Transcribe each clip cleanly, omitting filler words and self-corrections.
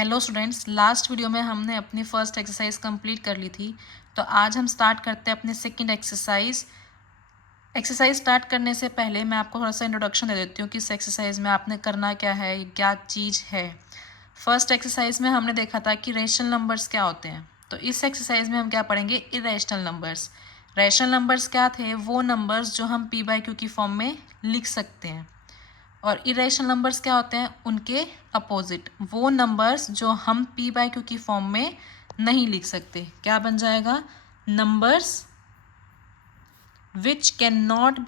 Hello students, last video में हमने अपनी फर्स्ट एक्सरसाइज कंप्लीट कर ली थी। तो आज हम स्टार्ट करते हैं अपनी सेकंड एक्सरसाइज। एक्सरसाइज स्टार्ट करने से पहले मैं आपको थोड़ा सा इंट्रोडक्शन दे देती हूँ कि इस एक्सरसाइज में आपने करना क्या है, क्या चीज़ है। फर्स्ट एक्सरसाइज में हमने देखा था कि रेशनल नंबर्स क्या होते हैं। तो इस एक्सरसाइज में हम क्या पढ़ेंगे, इरेशनल नंबर्स। रेशनल नंबर्स क्या थे? वो नंबर्स जो हम पी बाई क्यू की फॉर्म में लिख सकते हैं। और इरेशनल नंबर्स क्या होते हैं? उनके अपोजिट, वो नंबर्स जो हम पी बाई क्यू की फॉर्म में नहीं लिख सकते। क्या बन जाएगा? Numbers which can not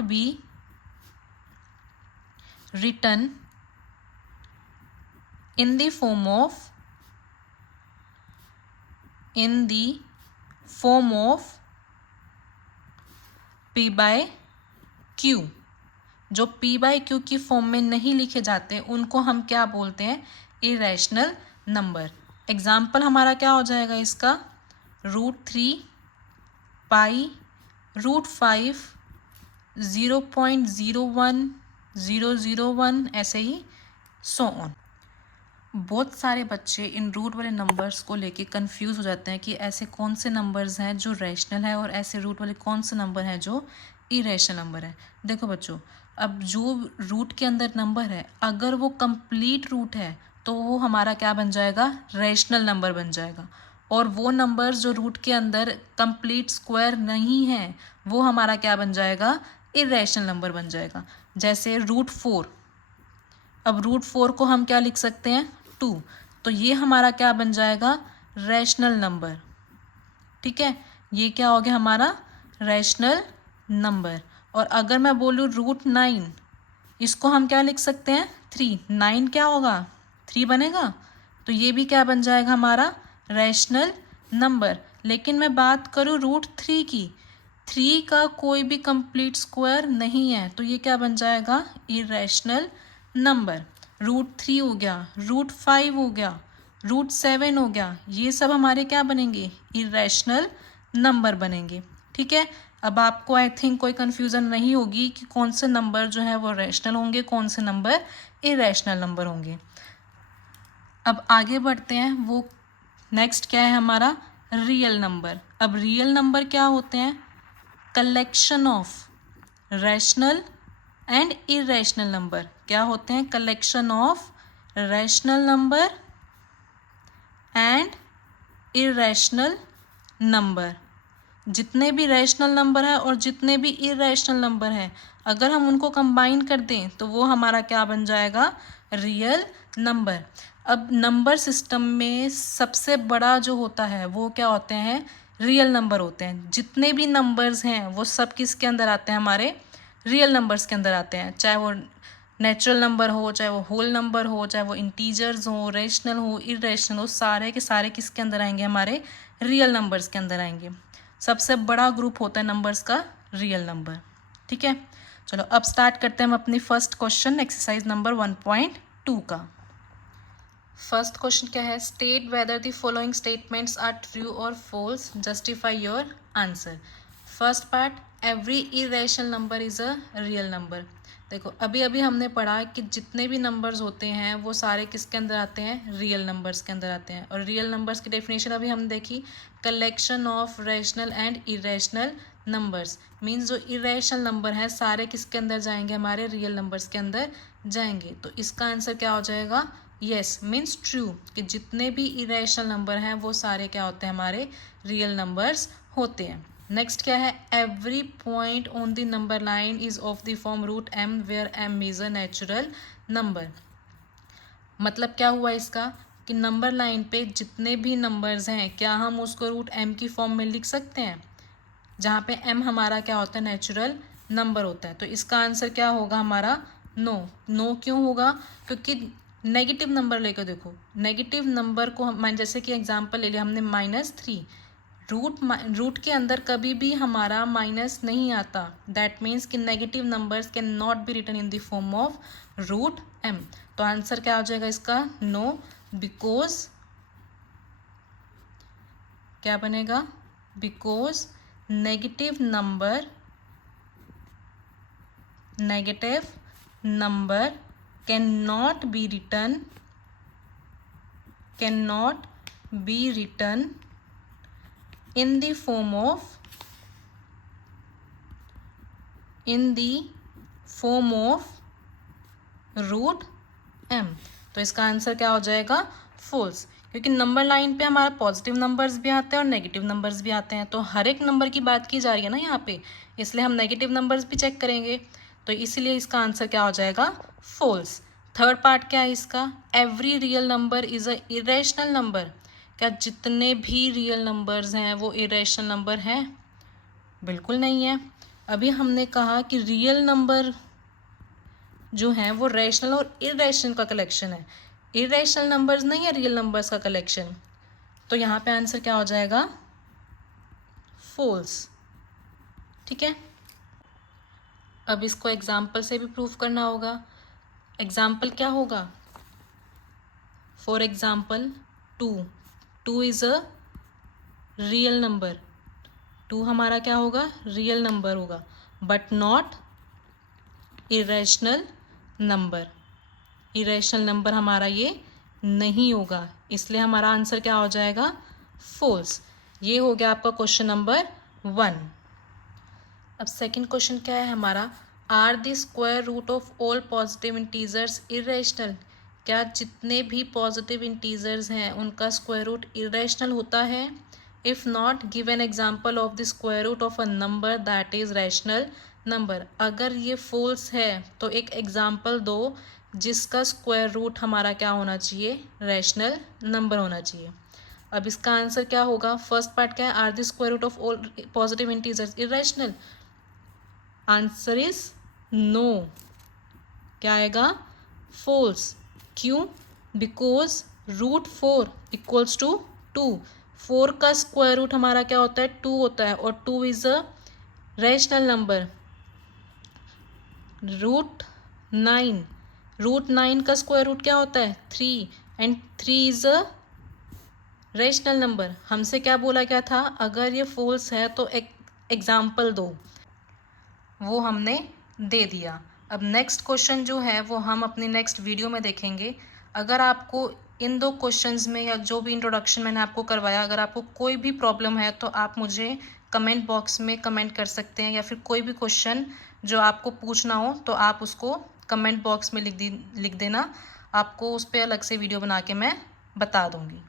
B written in the form of p by q। जो p बाई क्यू की फॉर्म में नहीं लिखे जाते उनको हम क्या बोलते हैं? Irrational number. एग्जाम्पल हमारा क्या हो जाएगा इसका? √3, पाई, √5, 0.01001, ऐसे ही सो ऑन। बहुत सारे बच्चे इन रूट वाले नंबर्स को लेके कंफ्यूज हो जाते हैं कि ऐसे कौन से नंबर्स हैं जो रैशनल है और ऐसे रूट वाले कौन से नंबर हैं जो इरेशनल नंबर है। देखो बच्चों, अब जो रूट के अंदर नंबर है, अगर वो कंप्लीट रूट है तो वो हमारा क्या बन जाएगा? रैशनल नंबर बन जाएगा। और वो नंबर्स जो रूट के अंदर कंप्लीट स्क्वायर नहीं है वो हमारा क्या बन जाएगा? इरेशनल नंबर बन जाएगा। जैसे √4, अब √4 को हम क्या लिख सकते हैं? 2। तो ये हमारा क्या बन जाएगा? Rational number. ठीक है, ये क्या हो गया हमारा? Rational number. और अगर मैं बोलूँ √9, इसको हम क्या लिख सकते हैं? 3। 9 क्या होगा? 3 बनेगा। तो ये भी क्या बन जाएगा हमारा? Rational number. लेकिन मैं बात करूँ √3 की, 3 का कोई भी कंप्लीट स्क्वायर नहीं है, तो ये क्या बन जाएगा? Irrational number. √3 हो गया, √5 हो गया, √7 हो गया, ये सब हमारे क्या बनेंगे? इरेशनल नंबर बनेंगे। ठीक है, अब आपको आई थिंक कोई कन्फ्यूज़न नहीं होगी कि कौन से नंबर जो है वो रैशनल होंगे, कौन से नंबर इरेशनल नंबर होंगे। अब आगे बढ़ते हैं। वो नेक्स्ट क्या है हमारा? Real number. अब रियल नंबर क्या होते हैं? Collection of rational and irrational number. क्या होते हैं? Collection of rational number and irrational number. जितने भी रैशनल नंबर है और जितने भी इरेशनल नंबर है, अगर हम उनको कंबाइन कर दें तो वो हमारा क्या बन जाएगा? Real number. अब नंबर सिस्टम में सबसे बड़ा जो होता है वो क्या होते हैं? रियल नंबर होते हैं। जितने भी नंबर्स हैं वो सब किसके अंदर आते हैं? हमारे रियल नंबर्स के अंदर आते हैं। चाहे वो नेचुरल नंबर हो, चाहे वो होल नंबर हो, चाहे वो इंटीजर्स हो, रेशनल हो, इरेशनल हो, सारे के सारे किसके अंदर आएंगे? हमारे रियल नंबर्स के अंदर आएंगे। सबसे बड़ा ग्रुप होता है नंबर्स का रियल नंबर। ठीक है, चलो अब स्टार्ट करते हैं हम अपनी फर्स्ट क्वेश्चन, एक्सरसाइज नंबर 1.2 का। फर्स्ट क्वेश्चन क्या है? State whether the following statements are true और false, justify your answer. First part, every irrational number is a real number. देखो, अभी अभी हमने पढ़ा कि जितने भी नंबर्स होते हैं वो सारे किसके अंदर आते हैं? रियल नंबर्स के अंदर आते हैं। और रियल नंबर्स की डेफिनेशन अभी हमने देखी, collection of rational and irrational numbers. Means जो इरेशनल नंबर है सारे किसके अंदर जाएंगे? हमारे रियल नंबर्स के अंदर जाएंगे। तो इसका आंसर क्या हो जाएगा? येस, मीन्स ट्रू, कि जितने भी इरेशनल नंबर हैं वो सारे क्या होते हैं? हमारे रियल नंबर्स होते हैं। नेक्स्ट क्या है? Every point on the number line is of the form √m where m is a natural number. मतलब क्या हुआ इसका? कि नंबर लाइन पे जितने भी नंबर्स हैं, क्या हम उसको √m की फॉर्म में लिख सकते हैं? जहाँ पे m हमारा क्या होता है? नेचुरल नंबर होता है। तो इसका आंसर क्या होगा हमारा? नो। नो क्यों होगा? क्योंकि नेगेटिव नंबर लेकर देखो, नेगेटिव नंबर को हम जैसे कि एग्जांपल ले लिया हमने -3, रूट के अंदर कभी भी हमारा माइनस नहीं आता। दैट मीन्स कि negative numbers can not be written in the form of √m। तो आंसर क्या हो जाएगा इसका? नो, बिकॉज क्या बनेगा? Because negative number cannot be written in the form of root m। तो इसका आंसर क्या हो जाएगा? फॉल्स, क्योंकि नंबर लाइन पे हमारा पॉजिटिव नंबर्स भी आते हैं और नेगेटिव नंबर्स भी आते हैं, तो हर एक नंबर की बात की जा रही है ना यहाँ पे, इसलिए हम नेगेटिव नंबर्स भी चेक करेंगे, तो इसीलिए इसका आंसर क्या हो जाएगा? फॉल्स। थर्ड पार्ट क्या है इसका? Every real number is a irrational number. क्या जितने भी रियल नंबर्स हैं वो इरेशनल नंबर हैं? बिल्कुल नहीं है। अभी हमने कहा कि रियल नंबर जो हैं वो रैशनल और इरेशनल का कलेक्शन है, इरेशनल नंबर्स नहीं है रियल नंबर्स का कलेक्शन, तो यहाँ पे आंसर क्या हो जाएगा? फॉल्स। ठीक है, अब इसको एग्जाम्पल से भी प्रूव करना होगा। एग्जाम्पल क्या होगा? For example 2 is a real number, 2 हमारा क्या होगा? रियल नंबर होगा, but not irrational number. Irrational number हमारा ये नहीं होगा, इसलिए हमारा आंसर क्या हो जाएगा? फॉल्स। ये हो गया आपका क्वेश्चन नंबर 1। अब सेकंड क्वेश्चन क्या है हमारा? Are the square root of all positive integers irrational. क्या जितने भी पॉजिटिव इंटीजर्स हैं उनका स्क्वायर रूट इरेशनल होता है? If not, give an example of the square root of a number that is rational number. अगर ये फॉल्स है तो एक एग्जाम्पल दो जिसका स्क्वायर रूट हमारा क्या होना चाहिए? रैशनल नंबर होना चाहिए। अब इसका आंसर क्या होगा? फर्स्ट पार्ट क्या है? Are the square root of all positive integers irrational. Answer is no. क्या आएगा? फॉल्स। क्यों? Because root 4 equals to 2। 4 का स्क्वायर रूट हमारा क्या होता है? 2 होता है, और 2 is a rational number. Root 9 का स्क्वायर रूट क्या होता है? 3, and 3 is a rational number. हमसे क्या बोला गया था? अगर ये फॉल्स है तो एक एग्जाम्पल दो, वो हमने दे दिया। अब नेक्स्ट क्वेश्चन जो है वो हम अपनी नेक्स्ट वीडियो में देखेंगे। अगर आपको इन 2 क्वेश्चंस में या जो भी इंट्रोडक्शन मैंने आपको करवाया, अगर आपको कोई भी प्रॉब्लम है तो आप मुझे कमेंट बॉक्स में कमेंट कर सकते हैं, या फिर कोई भी क्वेश्चन जो आपको पूछना हो तो आप उसको कमेंट बॉक्स में लिख देना। आपको उस पर अलग से वीडियो बना के मैं बता दूँगी।